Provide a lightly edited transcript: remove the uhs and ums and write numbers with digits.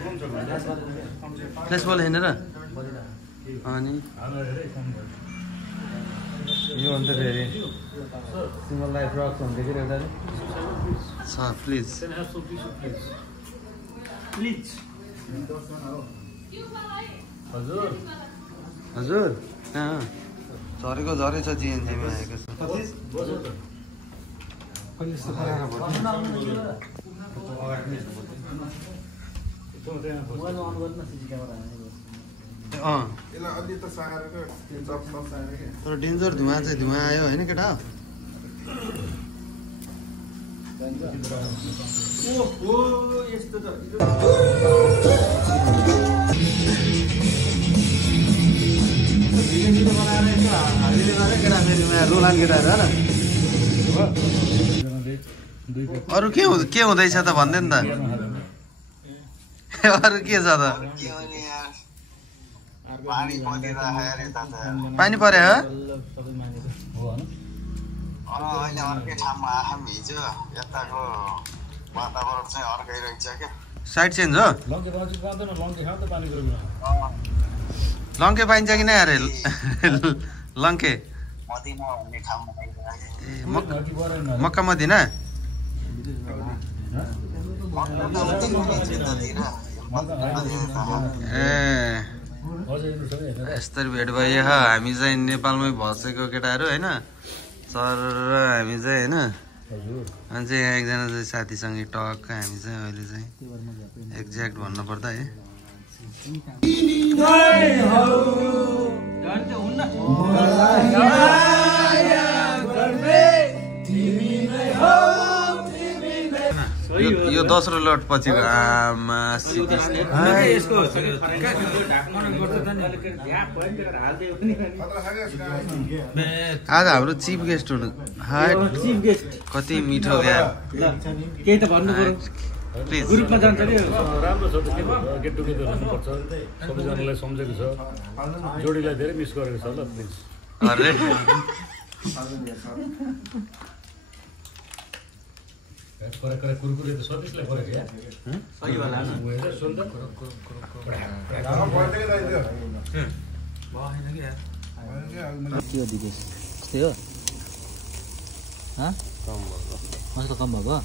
flash बल हेर्न र अनि यो अन्त फेरि सिङ्गल लाइफ रक्स हुन्छ कि एउटा छ प्लिज हजुर हजुर कहाँ झरेको झरै छ जिएनजीमा आएको छ तर डेन्जर धुवा चाहिँ धुवा आयो होइन केटा अरू के हुँदैछ त भन्दै नि त अरू के छ त पानी पर्यो अहिले अर्कै ठाउँमा आएँ हिजो यताको वातावरण चाहिँ अर्कै रहेछ क्या साइड चेन्ज हो लङ्के पाइन्छ कि नै अरे लङ्के मदिना भन्ने ठाउँमा मक्का मदिना ए यस्तरी भेट भयो हामी चाहिँ नेपालमै बसेको केटाहरू होइन सर हामी चाहिँ होइन अनि चाहिँ यहाँ एकजना चाहिँ साथीसँगै टक्क हामी चाहिँ अहिले चाहिँ एक्ज्याक्ट भन्नुपर्दा है यो दोस्रो लोट पछिको आमा आज हाम्रो चिफ गेस्ट हुनु कति मिठो केही त भन्नु पर्यो प्लिज ग्रुपमा जान्छ नि राम्रो छ गेट टुगेदर हुनुपर्छ सबैजनालाई सम्झेको छ जोडीलाई धेरै मिस गरेको छ ल प्लिज अरे कुरकुरे त सतीशलाई परेको या सही होला सुन त के हो दिपेश त्यस्तै हो कम भएको